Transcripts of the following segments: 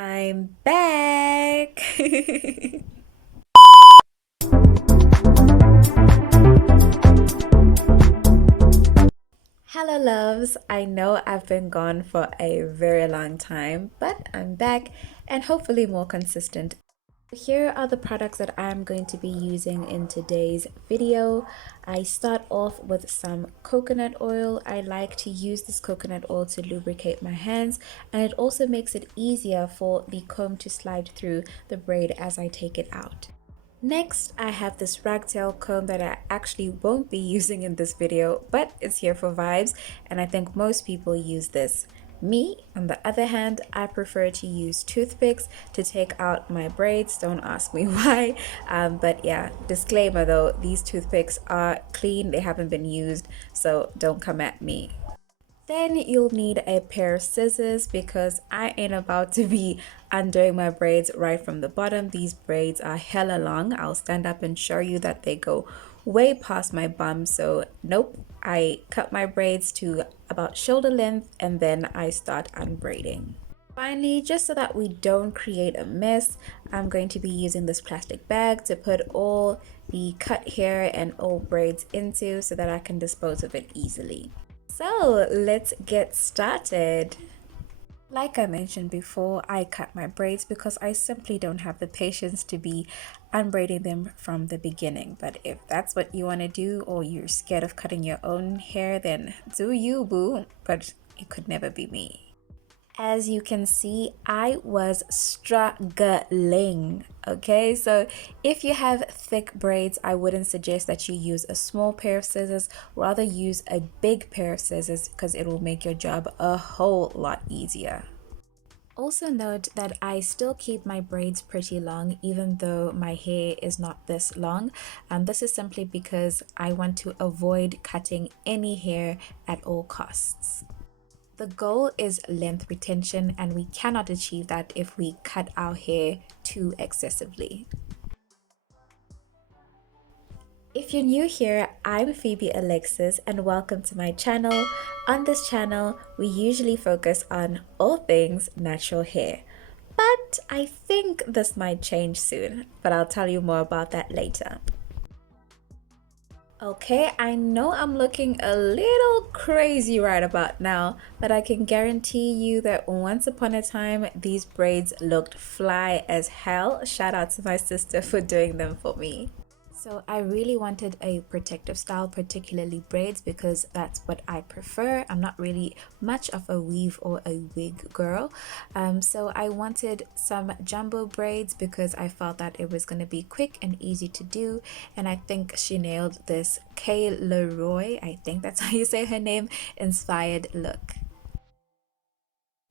I'm back. Hello, loves. I know I've been gone for a very long time, but I'm back and hopefully more consistent. Here are the products that I'm going to be using in today's video. I start off with some coconut oil. I like to use this coconut oil to lubricate my hands, and it also makes it easier for the comb to slide through the braid as I take it out. Next, I have this ragtail comb that I actually won't be using in this video, but it's here for vibes, and I think most people use this. Me, on the other hand, I prefer to use toothpicks to take out my braids. Don't ask me why. But yeah, disclaimer though, these toothpicks are clean, they haven't been used, so don't come at me. Then you'll need a pair of scissors because I ain't about to be undoing my braids right from the bottom. These braids are hella long. I'll stand up and show you that they go way past my bum. So nope, I cut my braids to about shoulder length and then I start unbraiding. Finally, just so that we don't create a mess, I'm going to be using this plastic bag to put all the cut hair and old braids into so that I can dispose of it easily. So let's get started. Like I mentioned before, I cut my braids because I simply don't have the patience to be unbraiding them from the beginning. But if that's what you want to do, or you're scared of cutting your own hair, then do you, boo. But it could never be me. As you can see, I was struggling. Okay, so if you have thick braids, I wouldn't suggest that you use a small pair of scissors. Rather use a big pair of scissors because it will make your job a whole lot easier. Also note that I still keep my braids pretty long even though my hair is not this long. This is simply because I want to avoid cutting any hair at all costs. The goal is length retention, and we cannot achieve that if we cut our hair too excessively. If you're new here, I'm Phoebe Alexis and welcome to my channel. On this channel, we usually focus on all things natural hair. But I think this might change soon, but I'll tell you more about that later. Okay, I know I'm looking a little crazy right about now, but I can guarantee you that once upon a time, these braids looked fly as hell. Shout out to my sister for doing them for me. So I really wanted a protective style, particularly braids, because that's what I prefer. I'm not really much of a weave or a wig girl. So I wanted some jumbo braids because I felt that it was going to be quick and easy to do. And I think she nailed this Kay Leroy, I think that's how you say her name, inspired look.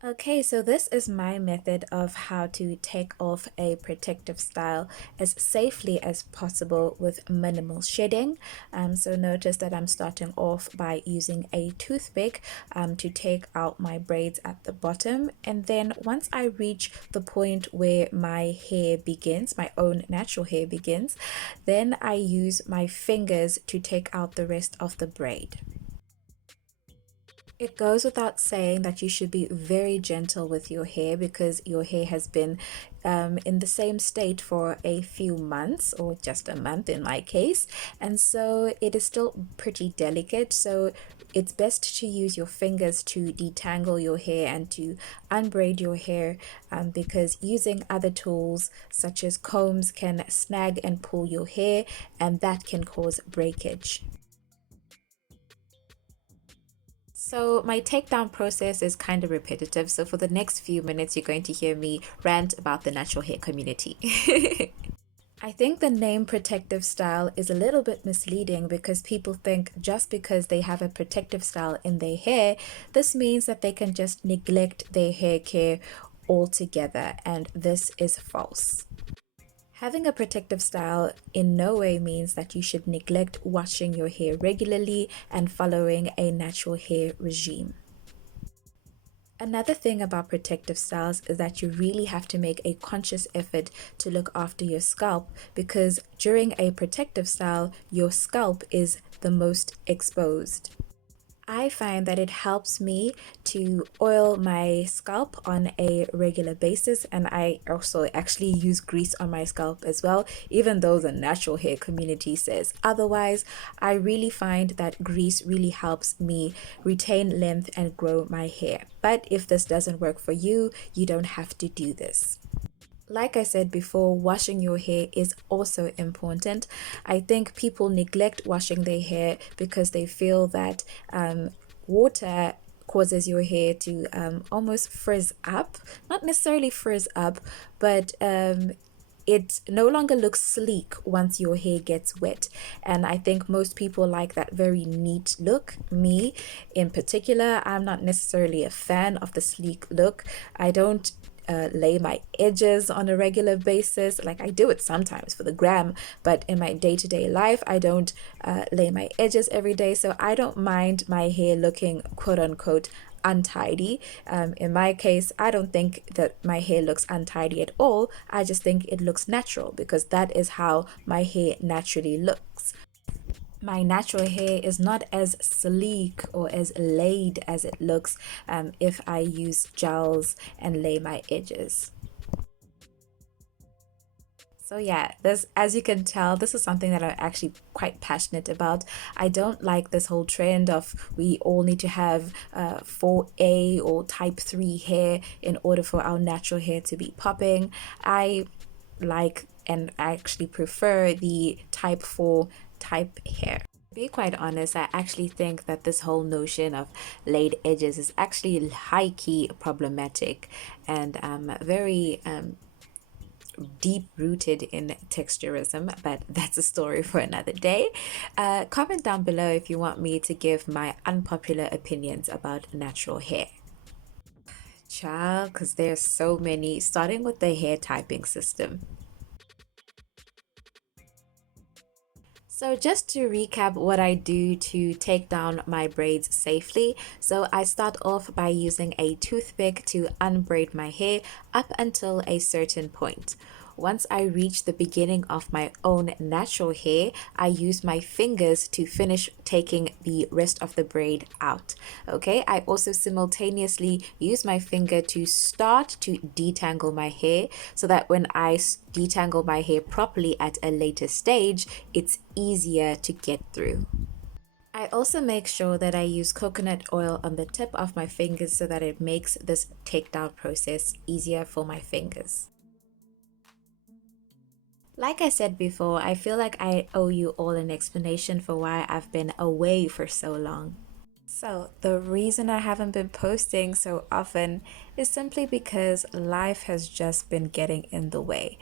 Okay, so this is my method of how to take off a protective style as safely as possible with minimal shedding. So notice that I'm starting off by using a toothpick to take out my braids at the bottom. And then once I reach the point where my hair begins, my own natural hair begins, then I use my fingers to take out the rest of the braid. It goes without saying that you should be very gentle with your hair because your hair has been in the same state for a few months, or just a month in my case, and so it is still pretty delicate. So it's best to use your fingers to detangle your hair and to unbraid your hair because using other tools such as combs can snag and pull your hair, and that can cause breakage. So my takedown process is kind of repetitive, so for the next few minutes you're going to hear me rant about the natural hair community. I think the name protective style is a little bit misleading because people think just because they have a protective style in their hair, this means that they can just neglect their hair care altogether, and this is false. Having a protective style in no way means that you should neglect washing your hair regularly and following a natural hair regime. Another thing about protective styles is that you really have to make a conscious effort to look after your scalp, because during a protective style, your scalp is the most exposed. I find that it helps me to oil my scalp on a regular basis, and I also actually use grease on my scalp as well, even though the natural hair community says otherwise. I really find that grease really helps me retain length and grow my hair. But if this doesn't work for you, you don't have to do this. Like I said before, washing your hair is also important. I think people neglect washing their hair because they feel that water causes your hair to almost frizz up. Not necessarily frizz up, but it no longer looks sleek once your hair gets wet. And I think most people like that very neat look. Me in particular, I'm not necessarily a fan of the sleek look. I don't lay my edges on a regular basis. Like, I do it sometimes for the gram, but in my day-to-day life I don't lay my edges every day, so I don't mind my hair looking quote-unquote untidy. In my case, I don't think that my hair looks untidy at all. I just think it looks natural because that is how my hair naturally looks. My natural hair is not as sleek or as laid as it looks if I use gels and lay my edges. So yeah, this, as you can tell, this is something that I'm actually quite passionate about. I don't like this whole trend of we all need to have 4A or type 3 hair in order for our natural hair to be popping. I like and actually prefer the type 4 type hair. To be quite honest, I actually think that this whole notion of laid edges is actually high-key problematic and very deep rooted in texturism, but that's a story for another day. Comment down below if you want me to give my unpopular opinions about natural hair. Child, because there's so many, starting with the hair typing system. So just to recap what I do to take down my braids safely. So I start off by using a toothpick to unbraid my hair up until a certain point. Once I reach the beginning of my own natural hair, I use my fingers to finish taking the rest of the braid out. Okay, I also simultaneously use my finger to start to detangle my hair so that when I detangle my hair properly at a later stage, it's easier to get through. I also make sure that I use coconut oil on the tip of my fingers so that it makes this takedown process easier for my fingers. Like I said before, I feel like I owe you all an explanation for why I've been away for so long. So, the reason I haven't been posting so often is simply because life has just been getting in the way.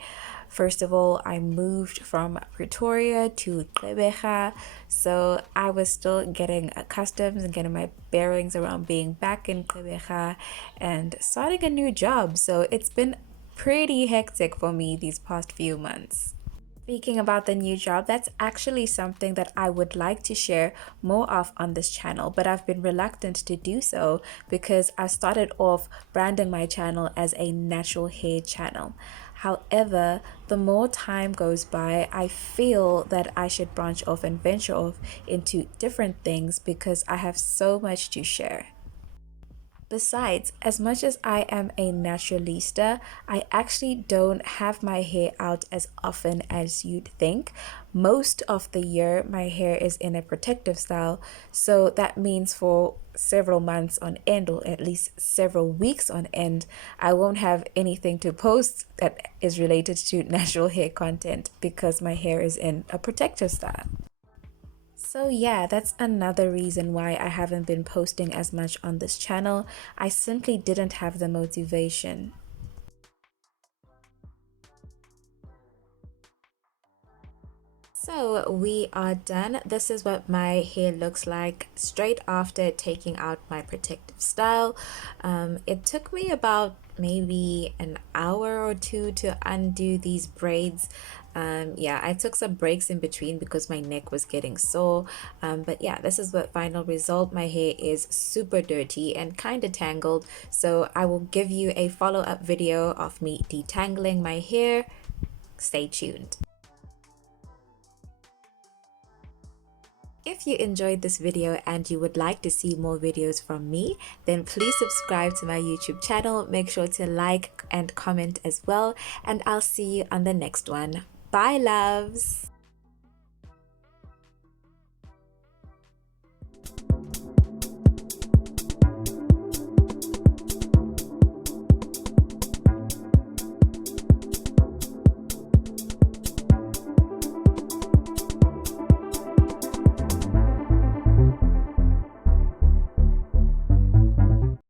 First of all, I moved from Pretoria to Gqeberha, so I was still getting accustomed and getting my bearings around being back in Gqeberha and starting a new job. So, it's been pretty hectic for me these past few months. Speaking about the new job, that's actually something that I would like to share more of on this channel, but I've been reluctant to do so because I started off branding my channel as a natural hair channel. However, the more time goes by, I feel that I should branch off and venture off into different things because I have so much to share. Besides, as much as I am a naturalista, I actually don't have my hair out as often as you'd think. Most of the year, my hair is in a protective style, so that means for several months on end, or at least several weeks on end, I won't have anything to post that is related to natural hair content because my hair is in a protective style. So yeah, that's another reason why I haven't been posting as much on this channel. I simply didn't have the motivation. So we are done. This is what my hair looks like straight after taking out my protective style. It took me about maybe an hour or two to undo these braids. Yeah, I took some breaks in between because my neck was getting sore. But yeah, this is the final result. My hair is super dirty and kind of tangled. So I will give you a follow-up video of me detangling my hair. Stay tuned. If you enjoyed this video and you would like to see more videos from me, then please subscribe to my YouTube channel. Make sure to like and comment as well, and I'll see you on the next one. Bye, loves.